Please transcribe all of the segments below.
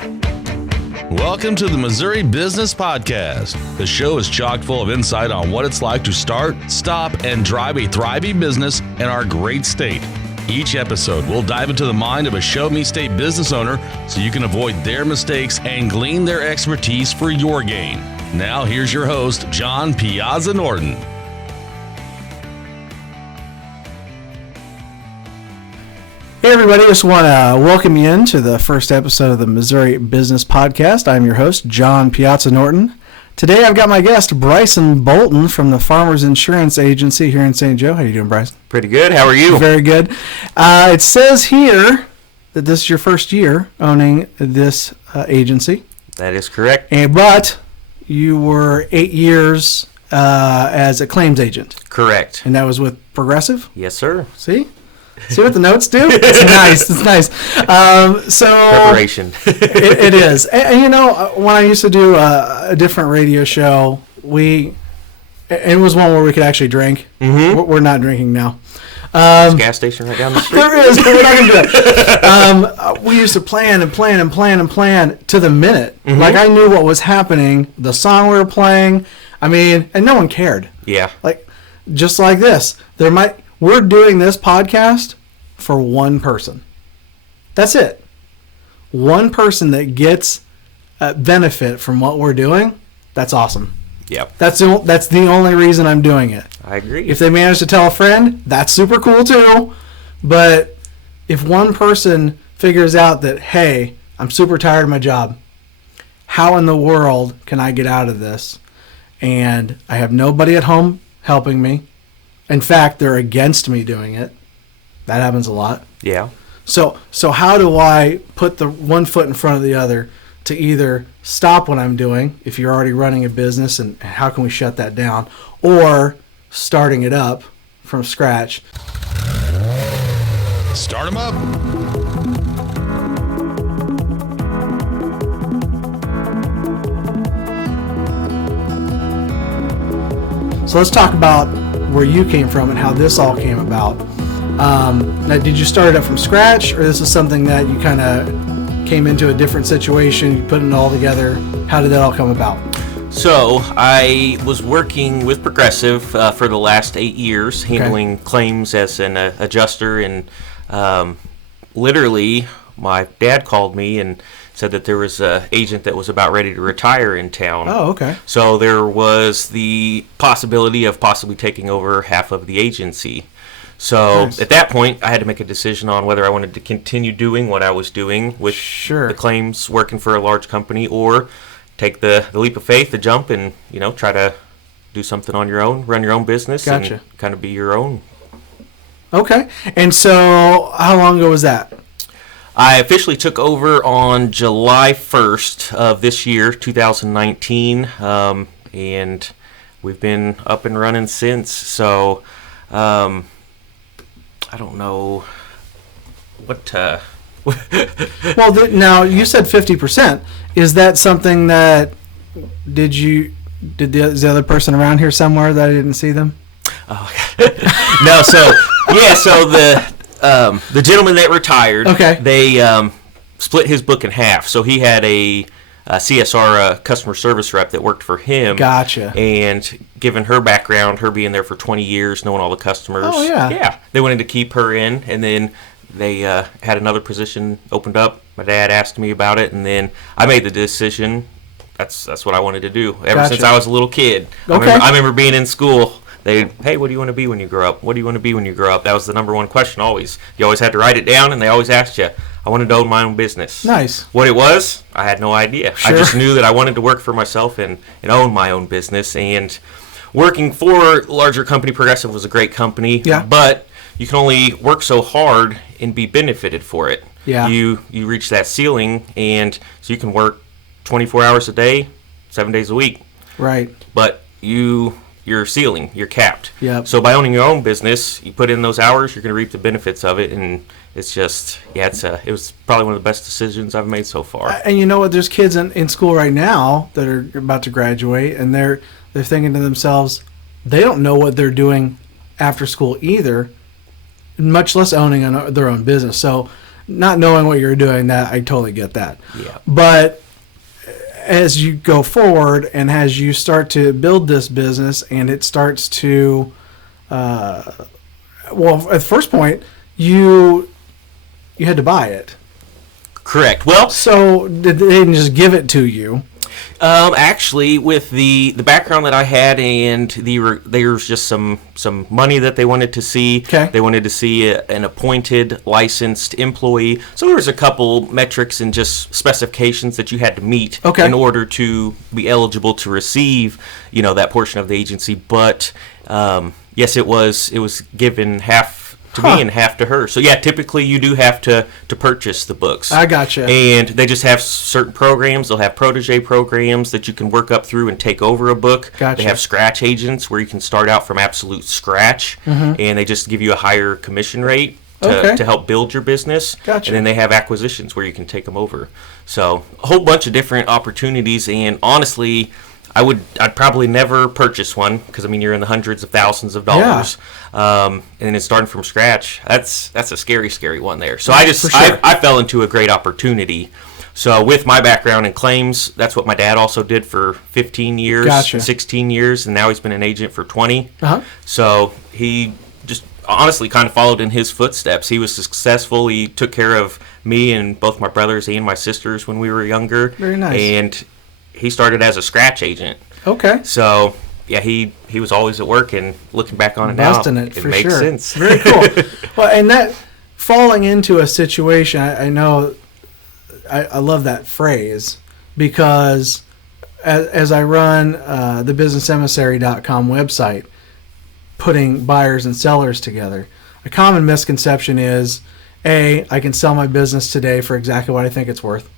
Welcome to the Missouri Business Podcast. The show is chock full of insight on what it's like to start, stop, and drive a thriving business in our great state. Each episode, we'll dive into the mind of a show me state business owner so you can avoid their mistakes and glean their expertise for your gain. Now, here's your host, John Piazza Norton. Hey everybody, just want to welcome you into the first episode of the Missouri Business Podcast. I'm your host, John Piazza Norton. Today I've got my guest, Bryson Bolton from the Farmers Insurance Agency here in St. Joe. How you doing, Bryson? Pretty good. How are you? Very good. It says here that this is your first year owning this agency. That is correct. But you were 8 years as a claims agent. Correct. And that was with Progressive? Yes, sir. See what the notes do? It's nice. It's nice. Preparation. it is. And you know, when I used to do a different radio show, it was one where we could actually drink. Mm-hmm. We're not drinking now. There's a gas station right down the street. There is, but we're not going to do that. We used to plan to the minute. Mm-hmm. Like I knew what was happening, the song we were playing. I mean, and no one cared. Yeah. Like, just like this. We're doing this podcast for one person. That's it. One person that gets benefit from what we're doing, that's awesome. Yep. That's the only reason I'm doing it. I agree. If they manage to tell a friend, that's super cool too. But if one person figures out that, hey, I'm super tired of my job, how in the world can I get out of this? And I have nobody at home helping me. In fact, they're against me doing it. That happens a lot. Yeah. So how do I put the one foot in front of the other to either stop what I'm doing if you're already running a business, and how can we shut that down, or starting it up from scratch? Start them up. So let's talk about where you came from and how this all came about. Now, did you start it up from scratch, or this is something that you kind of came into a different situation, you put it all together? How did that all come about? So I was working with Progressive for the last 8 years, handling claims as an adjuster, and literally my dad called me and said that there was an agent that was about ready to retire in town. Oh, okay. So there was the possibility of possibly taking over half of the agency. So Nice. At that point, I had to make a decision on whether I wanted to continue doing what I was doing with the claims, working for a large company, or take the leap of faith, the jump, and try to do something on your own, run your own business, and kind of be your own. Okay. And so how long ago was that? I officially took over on July 1st of this year, 2019, and we've been up and running since. So I don't know what... Well, now you said 50%. Is that something that... Did the other person around here somewhere that I didn't see them? Oh, no, so the gentleman that retired, they split his book in half. So he had a CSR, customer service rep that worked for him. Gotcha. And given her background, her being there for 20 years, knowing all the customers. Oh, yeah. Yeah, they wanted to keep her in, and then they had another position opened up. My dad asked me about it, and then I made the decision. That's what I wanted to do ever since I was a little kid. Okay. I remember being in school. Hey, what do you want to be when you grow up? What do you want to be when you grow up? That was the number one question always. You always had to write it down, and they always asked you. I wanted to own my own business. Nice. What it was, I had no idea. Sure. I just knew that I wanted to work for myself and own my own business. And working for a larger company, Progressive was a great company. Yeah. But you can only work so hard and be benefited for it. Yeah. You reach that ceiling, and so you can work 24 hours a day, 7 days a week. Right. But your ceiling, you're capped. Yep. So by owning your own business, you put in those hours, you're going to reap the benefits of it, and it's just, it was probably one of the best decisions I've made so far. And you know what? There's kids in school right now that are about to graduate, and they're thinking to themselves, they don't know what they're doing after school either, much less owning their own business. So not knowing what you're doing, that I totally get that. Yeah. But as you go forward and as you start to build this business and it starts to, at the first point, you had to buy it. Correct. Well, so they didn't just give it to you. Actually, with the background that I had, and there was just some money that they wanted to see. Okay. They wanted to see an appointed, licensed employee. So there was a couple metrics and just specifications that you had to meet in order to be eligible to receive, that portion of the agency. But yes, it was given half to me and half to her. So yeah, typically you do have to purchase the books. I gotcha. And they just have certain programs. They'll have protege programs that you can work up through and take over a book. Gotcha. They have scratch agents where you can start out from absolute scratch, and they just give you a higher commission rate to help build your business. Gotcha. And then they have acquisitions where you can take them over. So a whole bunch of different opportunities. And honestly, I'd probably never purchase one because you're in the hundreds of thousands of dollars, and then starting from scratch. That's a scary one there. So I fell into a great opportunity. So with my background in claims, that's what my dad also did for 15 years, Gotcha. 16 years, and now he's been an agent for 20. Uh-huh. So he just honestly kind of followed in his footsteps. He was successful. He took care of me and both my brothers and my sisters when we were younger. Very nice. And he started as a scratch agent. Okay. So, yeah, he was always at work, and looking back on it Busting now, it makes sense. Very cool. Well, and that falling into a situation, I know I love that phrase because as I run the businessemissary.com website, putting buyers and sellers together, a common misconception is, A, I can sell my business today for exactly what I think it's worth,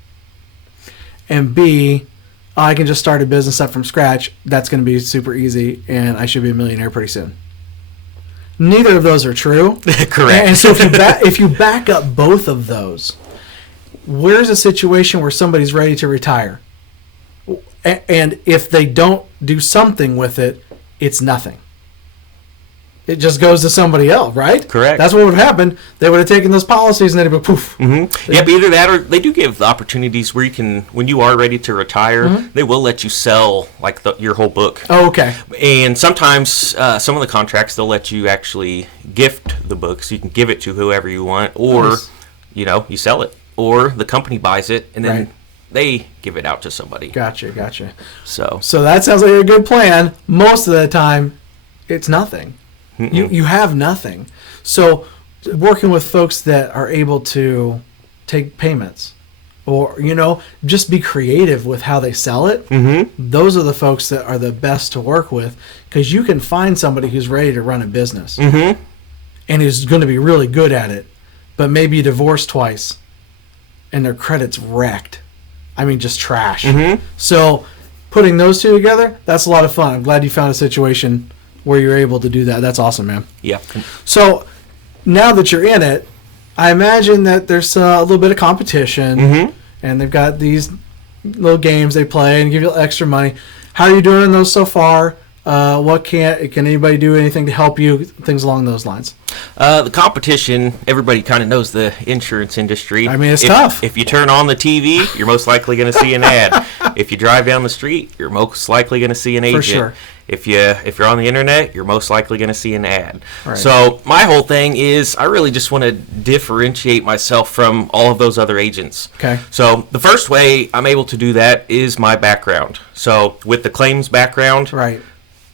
and B, I can just start a business up from scratch. That's going to be super easy, and I should be a millionaire pretty soon. Neither of those are true. Correct. And so if you back up both of those, where's a situation where somebody's ready to retire? And if they don't do something with it, it's nothing. It just goes to somebody else, right? Correct. That's what would have happened. They would have taken those policies and they'd go poof. Mm-hmm. Yeah, but either that or they do give the opportunities where you can, when you are ready to retire, they will let you sell your whole book. Oh, okay. And sometimes some of the contracts, they'll let you actually gift the book, so you can give it to whoever you want, or you sell it, or the company buys it and then they give it out to somebody. Gotcha. So that sounds like a good plan. Most of the time, it's nothing. You have nothing. So working with folks that are able to take payments or, just be creative with how they sell it, those are the folks that are the best to work with because you can find somebody who's ready to run a business and who's going to be really good at it, but maybe divorced twice and their credit's wrecked. Just trash. So putting those two together, that's a lot of fun. I'm glad you found a situation where you're able to do that. That's awesome, man. Yeah. So now that you're in it, I imagine that there's a little bit of competition, and they've got these little games they play and give you extra money. How are you doing in those so far? Can anybody do anything to help you? Things along those lines. The competition, everybody kind of knows the insurance industry. It's tough. If you turn on the TV, you're most likely going to see an ad. If you drive down the street, you're most likely going to see an agent. For sure. If you're on the internet, you're most likely going to see an ad. Right. So my whole thing is I really just want to differentiate myself from all of those other agents. Okay. So the first way I'm able to do that is my background. So with the claims background,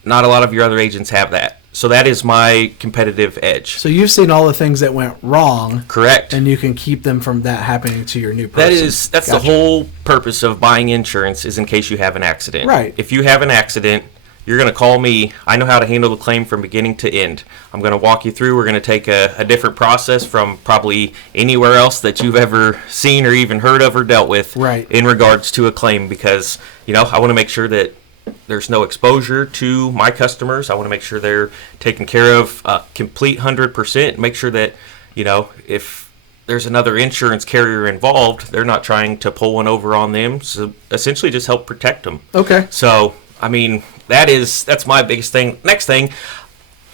not a lot of your other agents have that. So that is my competitive edge. So you've seen all the things that went wrong. Correct. And you can keep them from that happening to your new person. That's the whole purpose of buying insurance is in case you have an accident. Right. If you have an accident, you're going to call me. I know how to handle the claim from beginning to end. I'm going to walk you through. We're going to take a different process from probably anywhere else that you've ever seen or even heard of or dealt with in regards to a claim because, I want to make sure that there's no exposure to my customers. I want to make sure they're taken care of complete 100%. Make sure that, if there's another insurance carrier involved, they're not trying to pull one over on them. So essentially just help protect them. Okay. So, that's my biggest thing. Next thing,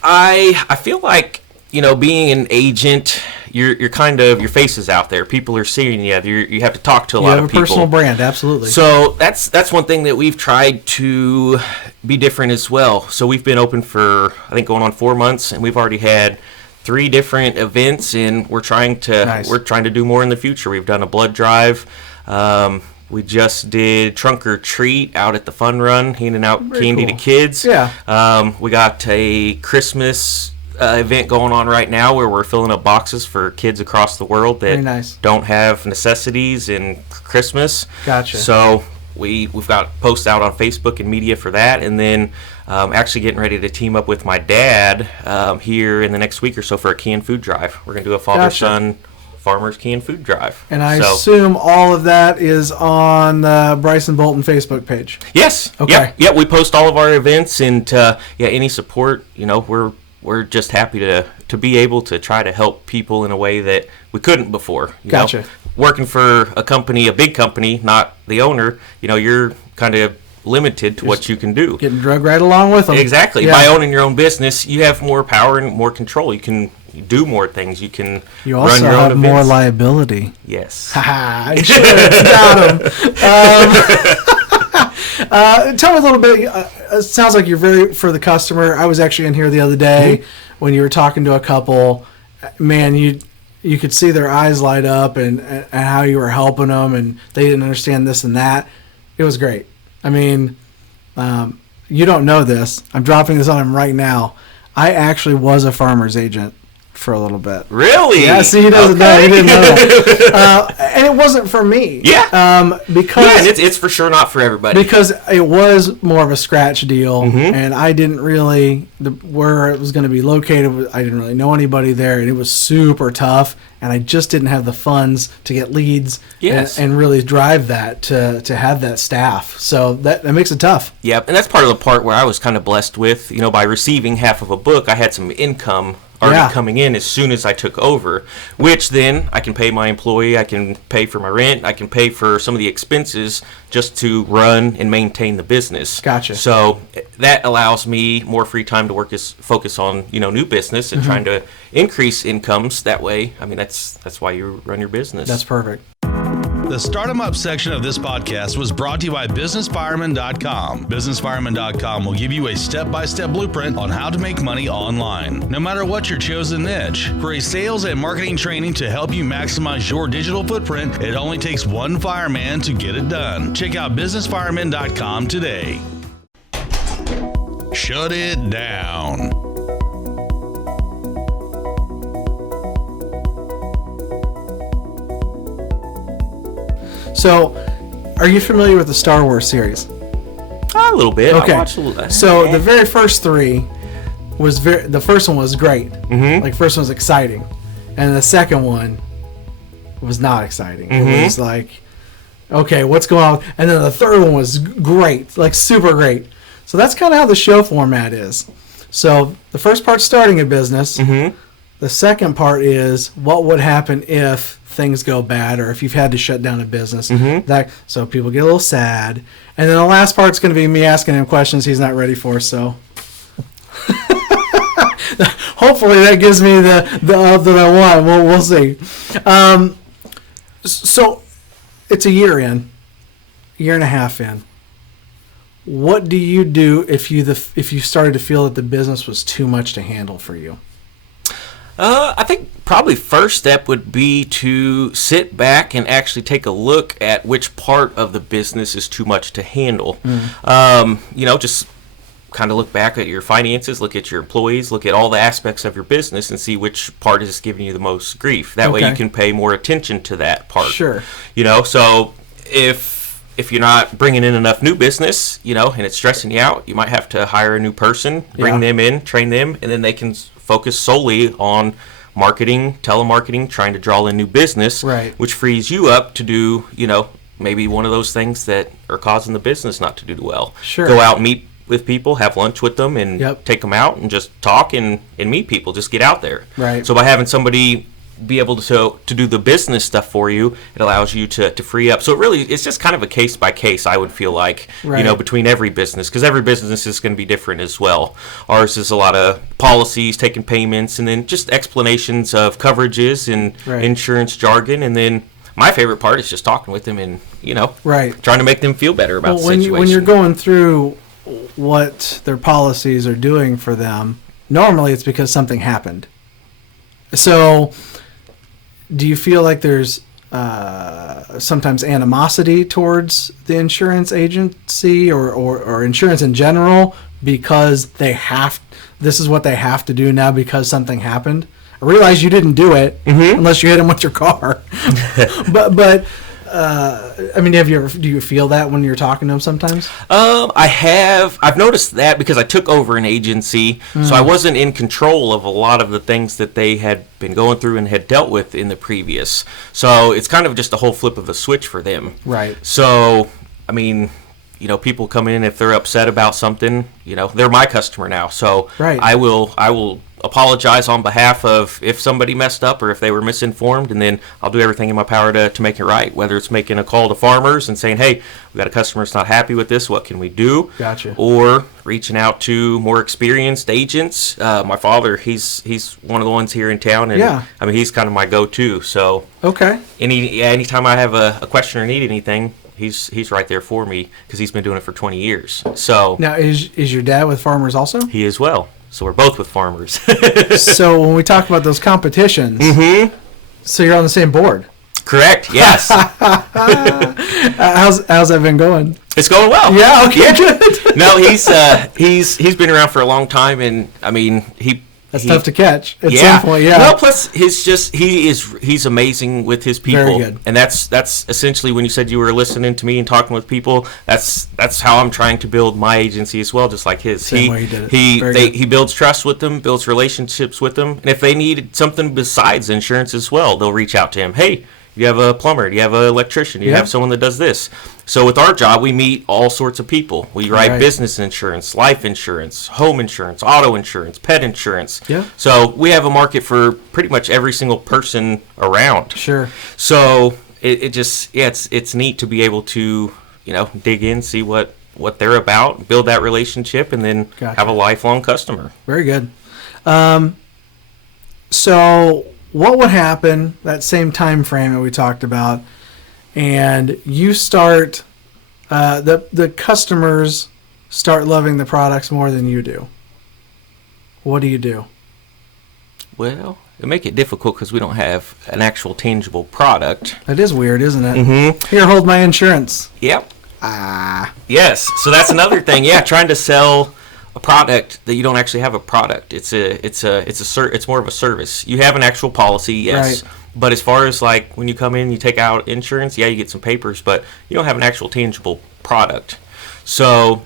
I feel like, being an agent, you're kind of, your face is out there. People are seeing you. You have to talk to a lot of people. You have a personal brand, absolutely. So that's one thing that we've tried to be different as well. So we've been open for, I think, going on 4 months, and we've already had 3 different events, and we're trying to do more in the future. We've done a blood drive. We just did trunk or treat out at the fun run, handing out candy to kids. Yeah. We got a Christmas event going on right now where we're filling up boxes for kids across the world that don't have necessities in Christmas. Gotcha. So we've got posts out on Facebook and media for that, and then actually getting ready to team up with my dad here in the next week or so for a canned food drive. We're going to do a father-son farmers canned food drive. And I assume all of that is on the Bryson Bolton Facebook page. Yes. Okay. Yeah, we post all of our events, and any support, we're just happy to be able to try to help people in a way that we couldn't before. Gotcha. Working for a company, a big company, not the owner, you're kind of limited to what you can do. Getting drug right along with them. Exactly. Yeah. By owning your own business, you have more power and more control. You can do more things. You can You also run your have own more events. liability. Yes. I should have got him. Tell me a little bit. It sounds like you're very for the customer. I was actually in here the other day when you were talking to a couple. Man, you could see their eyes light up and how you were helping them, and they didn't understand this and that. It was great. I mean, you don't know this. I'm dropping this on him right now. I actually was a farmer's agent for a little bit. Really? Yeah, see, he doesn't know. He didn't know that. And it wasn't for me. Yeah. Because and it's for sure not for everybody. Because it was more of a scratch deal, and I didn't really, where it was going to be located, I didn't really know anybody there, and it was super tough, and I just didn't have the funds to get leads and really drive that to have that staff. So that makes it tough. Yep, and that's part of the part where I was kind of blessed with, by receiving half of a book, I had some income already coming in as soon as I took over, which then I can pay my employee, I can pay for my rent, I can pay for some of the expenses just to run and maintain the business. Gotcha. So that allows me more free time to focus on, new business and trying to increase incomes that way. I mean, that's why you run your business. That's perfect. The Start 'em Up section of this podcast was brought to you by BusinessFireman.com. BusinessFireman.com will give you a step-by-step blueprint on how to make money online, no matter what your chosen niche. For a sales and marketing training to help you maximize your digital footprint, it only takes one fireman to get it done. Check out BusinessFireman.com today. Shut it down. So, are you familiar with the Star Wars series? A little bit. Okay. I watched a little. So the very first 3 was the first one was great. Like first one was exciting, and the second one was not exciting. It was like, okay, what's going on? And then the third one was great, like super great. So that's kind of how the show format is. So the first part's starting a business. The second part is what would happen if things go bad, or if you've had to shut down a business. So people get a little sad, and then the last part's going to be me asking him questions he's not ready for. So hopefully that gives me the up that I want. We'll see. So it's a year and a half in. What do you do if you started to feel that the business was too much to handle for you? I think probably first step would be to sit back and actually take a look at which part of the business is too much to handle. Just kind of look back at your finances, look at your employees, look at all the aspects of your business and see which part is giving you the most grief. That way you can pay more attention to that part. Sure. So if you're not bringing in enough new business, and it's stressing you out, you might have to hire a new person, bring them in, train them, and then they can focus solely on marketing, telemarketing, trying to draw in new business, which frees you up to do, maybe one of those things that are causing the business not to do well. Sure. Go out and meet with people, have lunch with them, and take them out and just talk and meet people. Just get out there. Right. So by having somebody be able to do the business stuff for you. It allows you to free up. So it's just kind of a case by case, I would feel like, between every business, because every business is going to be different as well. Ours is a lot of policies, taking payments, and then just explanations of coverages and insurance jargon. And then my favorite part is just talking with them and, trying to make them feel better about the situation. When you're going through what their policies are doing for them, normally it's because something happened. So do you feel like there's sometimes animosity towards the insurance agency or insurance in general because this is what they have to do now because something happened? I realize you didn't do it unless you hit them with your car. but I mean, do you feel that when you're talking to them sometimes? I've noticed that because I took over an agency, so I wasn't in control of a lot of the things that they had been going through and had dealt with in the previous. So it's kind of just a whole flip of a switch for them. Right. So, I mean, people come in if they're upset about something, they're my customer now. So I will apologize on behalf of if somebody messed up or if they were misinformed, and then I'll do everything in my power to make it right, whether it's making a call to farmers and saying, hey, we got a customer that's not happy with this, what can we do? Gotcha. Or reaching out to more experienced agents. My father, he's one of the ones here in town, and I mean, he's kind of my go-to. So anytime I have a question or need anything, he's right there for me because he's been doing it for 20 years. So now, is your dad with farmers also? He is well. So we're both with farmers. So when we talk about those competitions, so you're on the same board. Correct. Yes. How's that been going? It's going well. Yeah. Okay. Good. No, he's been around for a long time, and I mean That's tough to catch at some point. Yeah. Well, plus he's amazing with his people. Very good. And that's essentially when you said you were listening to me and talking with people. That's how I'm trying to build my agency as well, just like his. Same way he did it. He builds trust with them, builds relationships with them, and if they need something besides insurance as well, they'll reach out to him. Hey, you have a plumber, do you have an electrician, do you have someone that does this? So with our job, we meet all sorts of people. We write business insurance, life insurance, home insurance, auto insurance, pet insurance. Yeah. So we have a market for pretty much every single person around. Sure. So it's neat to be able to, dig in, see what they're about, build that relationship, and then have a lifelong customer. Very good. So what would happen that same time frame that we talked about, and you start the customers start loving the products more than you do? What do you do? Well, it make it difficult because we don't have an actual tangible product. That is weird, isn't it? Here, hold my insurance. Yep. Yes. So that's another thing. Yeah, trying to sell a product that you don't actually have a product. It's more of a service. You have an actual policy, yes. Right. But as far as like when you come in, you take out insurance, you get some papers, but you don't have an actual tangible product. So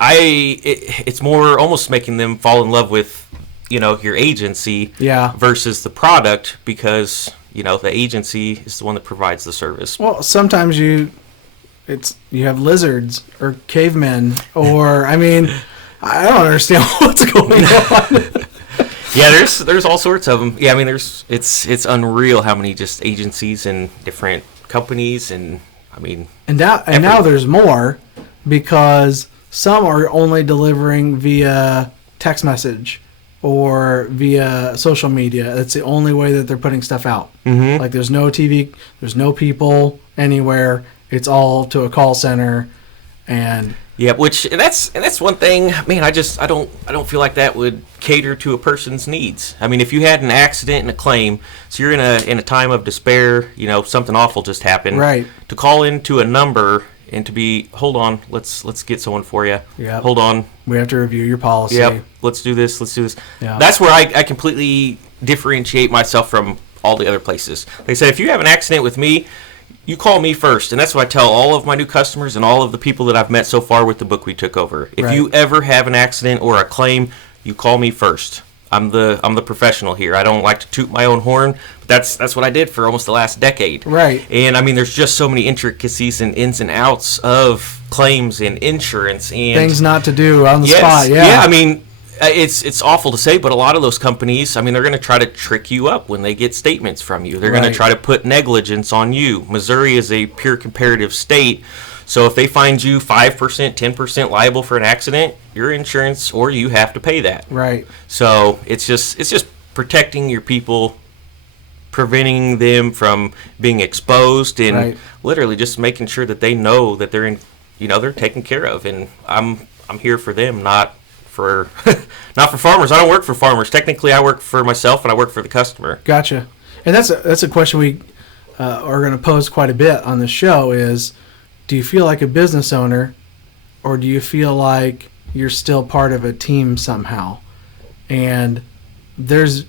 it's more almost making them fall in love with, your agency versus the product, because, the agency is the one that provides the service. Well, sometimes you have lizards or cavemen or, I mean, I don't understand what's going on. Yeah, there's all sorts of them. Yeah, I mean, it's unreal how many just agencies and different companies, and I mean, and now there's more, because some are only delivering via text message or via social media. That's the only way that they're putting stuff out. Like there's no TV, there's no people anywhere. It's all to a call center, and that's one thing. Man, I don't feel like that would cater to a person's needs. I mean, if you had an accident and a claim, so you're in a time of despair, something awful just happened. Right. To call into a number and to be, hold on, let's get someone for you. Yeah. Hold on. We have to review your policy. Yep. Let's do this. Yeah. That's where I completely differentiate myself from all the other places. They said, if you have an accident with me, you call me first, and that's what I tell all of my new customers and all of the people that I've met so far with the book we took over. If you ever have an accident or a claim, you call me first. I'm the professional here. I don't like to toot my own horn, but that's what I did for almost the last decade. Right. And I mean, there's just so many intricacies and ins and outs of claims and insurance and things not to do on the spot. Yeah. Yeah. I mean, It's awful to say, but a lot of those companies, I mean, they're going to try to trick you up when they get statements from you. They're going to try to put negligence on you. Missouri is a pure comparative state, so if they find you 5%, 10% liable for an accident, your insurance or you have to pay that. Right. So it's just protecting your people, preventing them from being exposed, and literally just making sure that they know that they're they're taken care of. And I'm here for them, not for farmers. I don't work for farmers. Technically, I work for myself and I work for the customer. Gotcha. And that's a question we are going to pose quite a bit on the show is, do you feel like a business owner, or do you feel like you're still part of a team somehow? And that's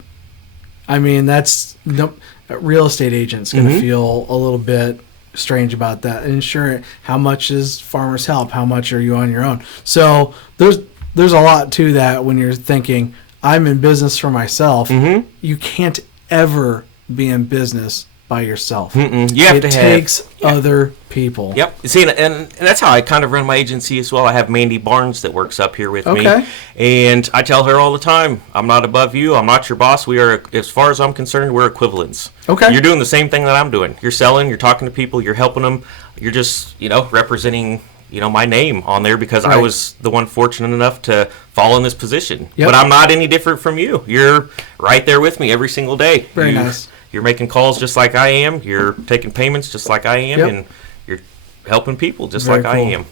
real estate agent's going to feel a little bit strange about that. Insurance, how much is Farmers Help? How much are you on your own? So there's a lot to that when you're thinking, I'm in business for myself. You can't ever be in business by yourself. It takes other people. Yep. See, and that's how I kind of run my agency as well. I have Mandy Barnes that works up here with me. And I tell her all the time, I'm not above you. I'm not your boss. We are, as far as I'm concerned, we're equivalents. Okay. You're doing the same thing that I'm doing. You're selling, you're talking to people, you're helping them. You're just, representing, my name on there because I was the one fortunate enough to fall in this position. But I'm not any different from you. You're right there with me every single day. Very nice. You're making calls just like I am. You're taking payments just like I am. And you're helping people just like I am.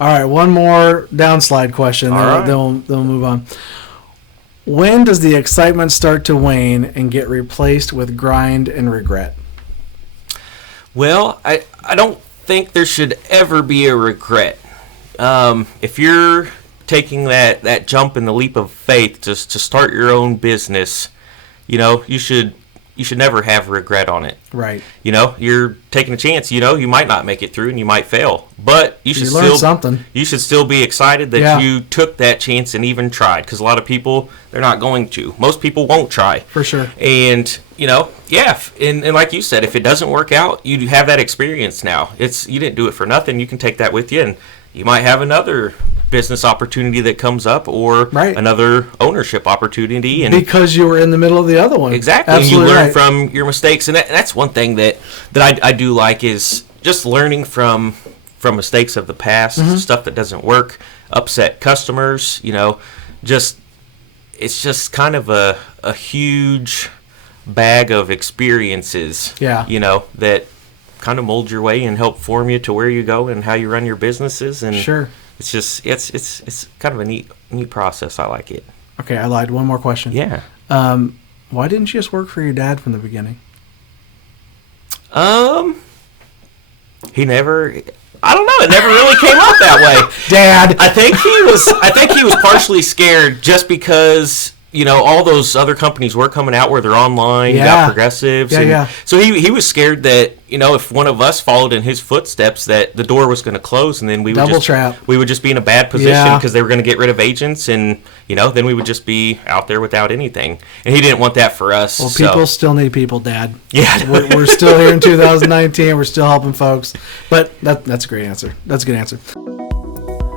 All right, one more downslide question. Then we'll move on. When does the excitement start to wane and get replaced with grind and regret? Well, I don't think there should ever be a regret. If you're taking that jump and the leap of faith just to start your own business, you should never have regret on it. Right. You're taking a chance. You might not make it through and you might fail, but you should learn something. You should still be excited that you took that chance and even tried, because a lot of people, they're not going to. Most people won't try. For sure. And and like you said, if it doesn't work out, you have that experience now. You didn't do it for nothing. You can take that with you, and you might have another business opportunity that comes up, or another ownership opportunity, and because you were in the middle of the other one. Exactly. Absolutely. And you learn from your mistakes, and that's one thing that I do like, is just learning from mistakes of the past, stuff that doesn't work, upset customers. It's just kind of a huge bag of experiences. That kind of mold your way and help form you to where you go and how you run your businesses. And it's just it's kind of a neat process. I like it. Okay, I lied. One more question. Yeah. Why didn't you just work for your dad from the beginning? He never. I don't know. It never really came out that way. Dad. I think he was partially scared just because all those other companies were coming out where they're online. You got Progressives. So he was scared that, if one of us followed in his footsteps, that the door was going to close, and then we would just be in a bad position because they were going to get rid of agents, and, then we would just be out there without anything. And he didn't want that for us. Well, people still need people, Dad. Yeah. We're still here in 2019. We're still helping folks. But that's a great answer. That's a good answer.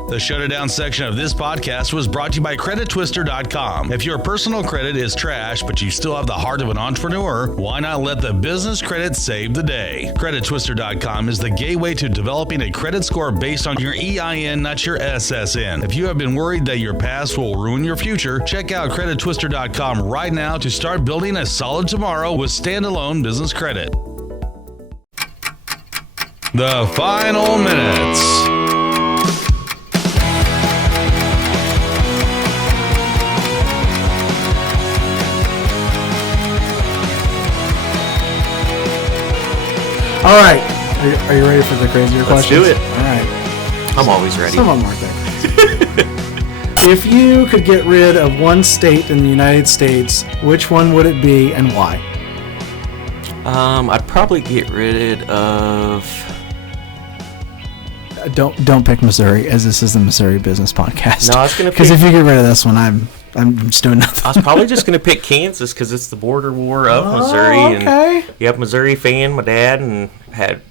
The Shut It Down section of this podcast was brought to you by CreditTwister.com. If your personal credit is trash, but you still have the heart of an entrepreneur, why not let the business credit save the day? CreditTwister.com is the gateway to developing a credit score based on your EIN, not your SSN. If you have been worried that your past will ruin your future, check out CreditTwister.com right now to start building a solid tomorrow with standalone business credit. The final minutes. All right. Are you ready for the crazier questions? Let's do it. All right. I'm always ready. Some of them aren't that crazy. If you could get rid of one state in the United States, which one would it be and why? I'd probably get rid of... Don't pick Missouri, as this is the Missouri Business Podcast. No, I was going to because if you get rid of this one, I'm just doing nothing. I was probably just going to pick Kansas because it's the border war of Missouri. Okay. And Missouri fan, my dad, and had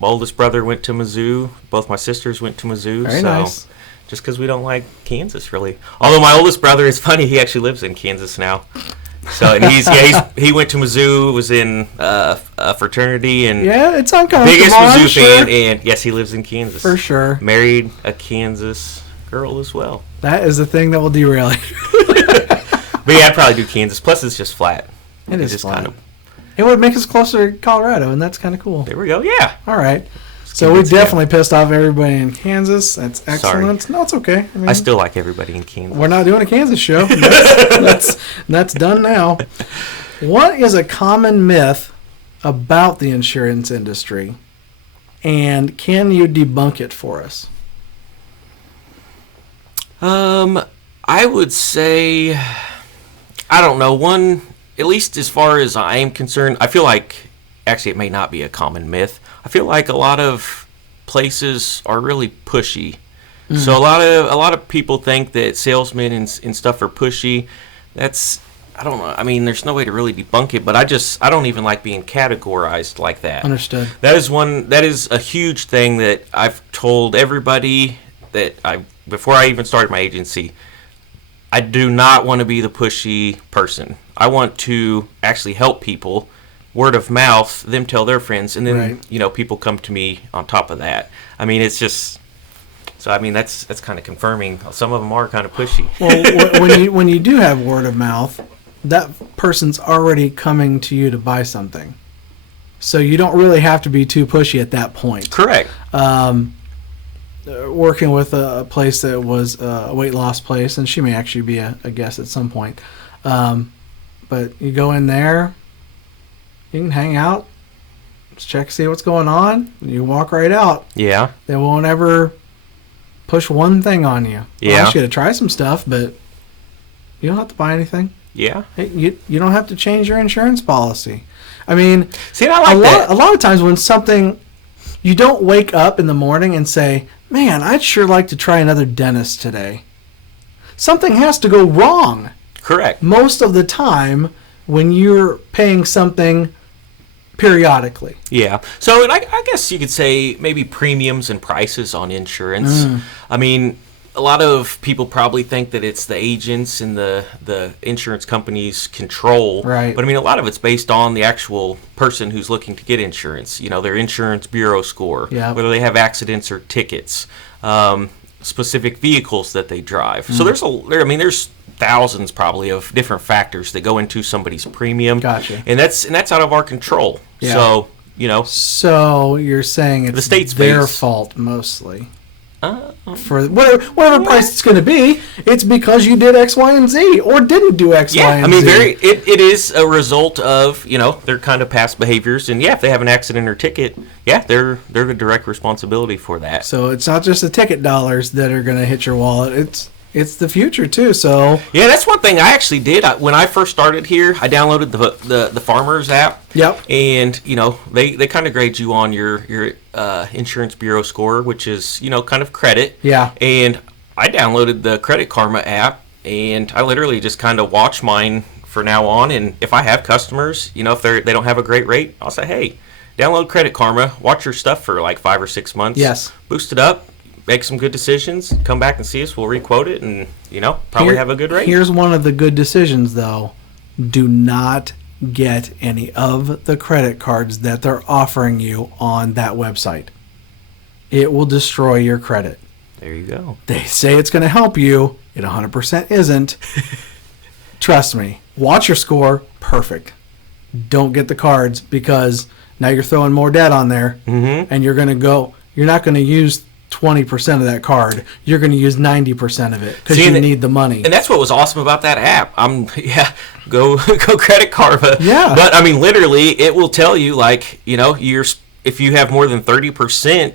my oldest brother went to Mizzou. Both my sisters went to Mizzou. Very nice. just because we don't like Kansas, really. Although my oldest brother is funny, he actually lives in Kansas now. So and he went to Mizzou, was in a fraternity, and it's uncomfortable. Biggest Mizzou fan, and yes, he lives in Kansas for sure. Married a Kansas girl as well. That is the thing that will derail you. But yeah, I'd probably do Kansas. Plus, it's just flat. It is flat. It would make us closer to Colorado, and that's kind of cool. There we go. Yeah. All right. So we definitely pissed off everybody in Kansas. That's excellent. Sorry. No, it's okay. I still like everybody in Kansas. We're not doing a Kansas show. That's done now. What is a common myth about the insurance industry, and can you debunk it for us? I would say, I don't know. One, at least as far as I am concerned, I feel like, actually it may not be a common myth. I feel like a lot of places are really pushy. Mm-hmm. So a lot of people think that salesmen and stuff are pushy. That's, I don't know. I mean, there's no way to really debunk it, but I don't even like being categorized like that. Understood. That is a huge thing that I've told everybody that before I even started my agency. I do not want to be the pushy person. I want to actually help people, word of mouth, them tell their friends, and then people come to me on top of that. I mean, it's just so. I mean, that's kind of confirming. Some of them are kind of pushy. Well, when you do have word of mouth, that person's already coming to you to buy something, so you don't really have to be too pushy at that point. Correct. Working with a place that was a weight loss place, and she may actually be a guest at some point. But you go in there, you can hang out, just check, see what's going on, and you walk right out. Yeah. They won't ever push one thing on you. Yeah. I'll ask you to try some stuff, but you don't have to buy anything. Yeah. You don't have to change your insurance policy. I mean, see, I like that. A lot of times when something, you don't wake up in the morning and say, man, I'd sure like to try another dentist today. Something has to go wrong. Correct. Most of the time when you're paying something periodically. Yeah. So and I guess you could say maybe premiums and prices on insurance. I mean, a lot of people probably think that it's the agents and the insurance companies control. Right. But I mean, a lot of it's based on the actual person who's looking to get insurance. You know, their insurance bureau score, whether they have accidents or tickets, specific vehicles that they drive. So there's thousands probably of different factors that go into somebody's premium. Gotcha. And that's out of our control. Yeah. So, So you're saying it's the state's their fault mostly. For whatever price it's going to be, it's because you did X, Y, and Z, or didn't do X, Y, and Z. It is a result of their kind of past behaviors, and if they have an accident or ticket, they're the direct responsibility for that. So it's not just the ticket dollars that are going to hit your wallet; it's the future too. So that's one thing I actually did when I first started here. I downloaded the Farmers app. Yep. And they kind of grade you on your insurance bureau score, which is kind of credit. Yeah. And I downloaded the Credit Karma app, and I literally just kind of watch mine for now on. And if I have customers, if they don't have a great rate, I'll say, hey, download Credit Karma, watch your stuff for like 5 or 6 months. Yes. Boost it up. Make some good decisions, come back and see us, we'll requote it, and, probably have a good rate. Here's one of the good decisions, though. Do not get any of the credit cards that they're offering you on that website. It will destroy your credit. There you go. They say it's going to help you. It 100% isn't. Trust me. Watch your score. Perfect. Don't get the cards because now you're throwing more debt on there, and you're not going to use 20% of that card. You're going to use 90% of it because you need the money. And that's what was awesome about that app. Go Credit Karma. Yeah. But I mean, literally, it will tell you if you have more than 30%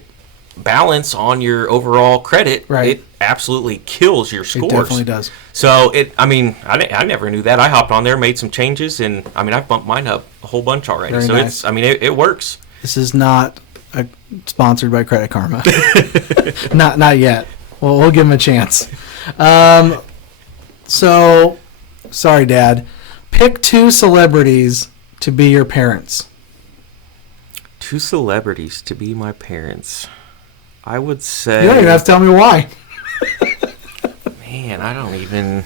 balance on your overall credit, it absolutely kills your scores. It definitely does. So I never knew that. I hopped on there, made some changes, and I bumped mine up a whole bunch already. Very nice. It works. This is not sponsored by Credit Karma. not yet. Well, we'll give them a chance. So, sorry, Dad. Pick 2 celebrities to be your parents. 2 celebrities to be my parents. I would say... You don't even have to tell me why. Man, I don't even.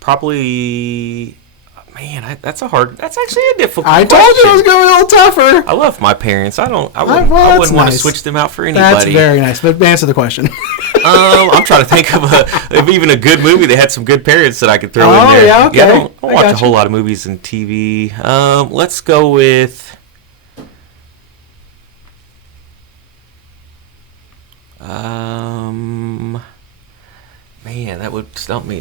Probably. Man, that's actually a difficult question. I told you it was going to be a little tougher. I love my parents. I wouldn't want to switch them out for anybody. That's very nice, but answer the question. I'm trying to think of even a good movie that had some good parents that I could throw in there. Yeah, okay. Yeah, I don't watch a whole lot of movies and TV. Let's go with... Man, that would stump me.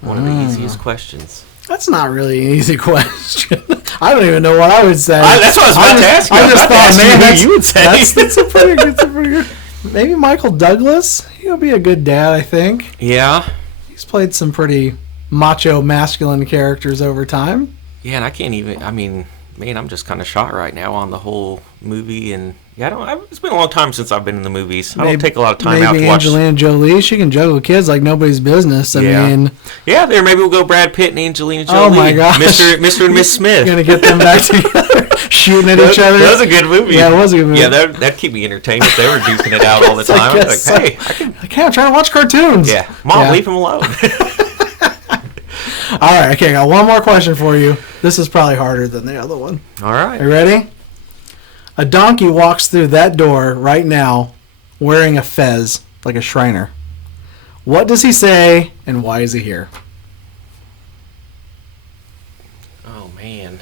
One of the easiest questions. That's not really an easy question. I don't even know what I would say. That's what I was about to ask you. I just thought, man, you would say. That's a pretty good. Maybe Michael Douglas. He'll be a good dad, I think. Yeah. He's played some pretty macho, masculine characters over time. Yeah, and I can't even. I mean, man, I'm just kind of shocked right now on the whole movie, and it's been a long time since I've been in the movies. I don't take a lot of time out to watch. Maybe Angelina Jolie. She can juggle kids like nobody's business. I mean, there. Maybe we'll go Brad Pitt and Angelina Jolie. Oh my gosh, Mr. and Miss Smith. Gonna get them back together, shooting at each other. That was a good movie. Yeah, it was a good movie. Yeah, that'd keep me entertained if they were duking it out all the time. I was like, hey, I'm trying to watch cartoons. Yeah, Mom, leave him alone. All right, okay, I got one more question for you. This is probably harder than the other one. All right. Are you ready? A donkey walks through that door right now wearing a fez, like a Shriner. What does he say, and why is he here? Oh, man.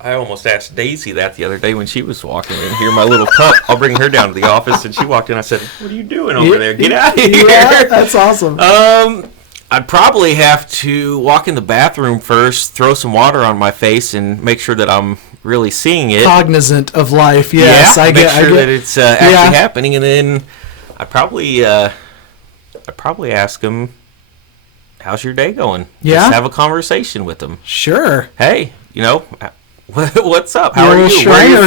I almost asked Daisy that the other day when she was walking in here. My little pup, I'll bring her down to the office, and she walked in. I said, what are you doing over there? Get out of here. Yeah, that's awesome. I'd probably have to walk in the bathroom first, throw some water on my face, and make sure that I'm really seeing it. Cognizant of life, yes. Yeah, make sure that it's actually happening, and then I'd probably ask him, how's your day going? Yeah. Just have a conversation with him. Sure. Hey, what's up? How are you? Where are you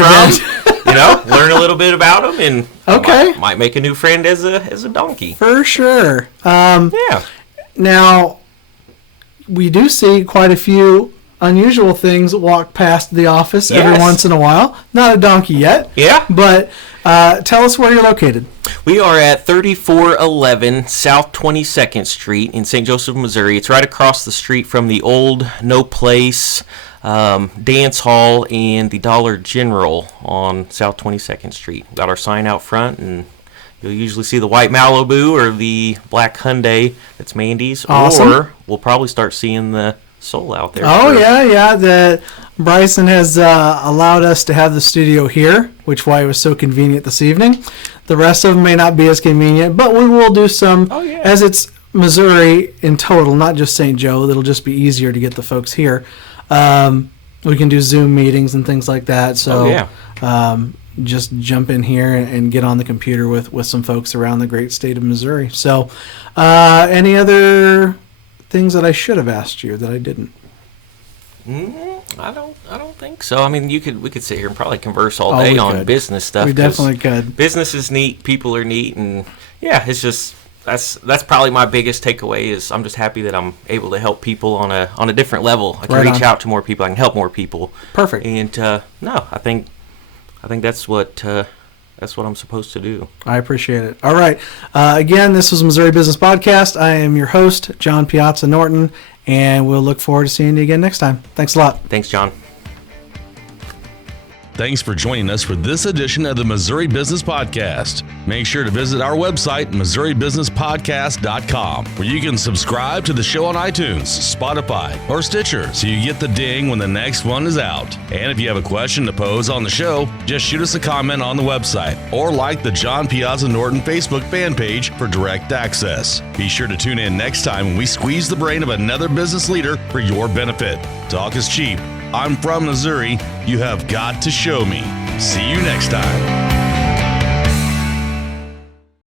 from? Learn a little bit about him, and might make a new friend as a donkey. For sure. Yeah. Now, we do see quite a few unusual things walk past the office every once in a while. Not a donkey yet. Yeah. But tell us where you're located. We are at 3411 South 22nd Street in St. Joseph, Missouri. It's right across the street from the old No Place Dance Hall and the Dollar General on South 22nd Street. Got our sign out front, and you'll usually see the white Malibu or the black Hyundai that's Mandy's. Awesome. Or we'll probably start seeing the Soul out there. Oh, yeah. Bryson has allowed us to have the studio here, which why it was so convenient this evening. The rest of them may not be as convenient, but we will do some, as it's Missouri in total, not just St. Joe. It'll just be easier to get the folks here. We can do Zoom meetings and things like that. So just jump in here and get on the computer with some folks around the great state of Missouri. So any other things that I should have asked you that I didn't? I don't think so. I mean, we could sit here and probably converse all day on business stuff. We definitely could. Business is neat, people are neat, and it's just that's probably my biggest takeaway is I'm just happy that I'm able to help people on a different level. I can reach out to more people. I can help more people. Perfect. And I think that's what I'm supposed to do. I appreciate it. All right. Again, this was Missouri Business Podcast. I am your host, John Piazza Norton, and we'll look forward to seeing you again next time. Thanks a lot. Thanks, John. Thanks for joining us for this edition of the Missouri Business Podcast. Make sure to visit our website, MissouriBusinessPodcast.com, where you can subscribe to the show on iTunes, Spotify, or Stitcher so you get the ding when the next one is out. And if you have a question to pose on the show, just shoot us a comment on the website or like the John Piazza Norton Facebook fan page for direct access. Be sure to tune in next time when we squeeze the brain of another business leader for your benefit. Talk is cheap. I'm from Missouri. You have got to show me. See you next time.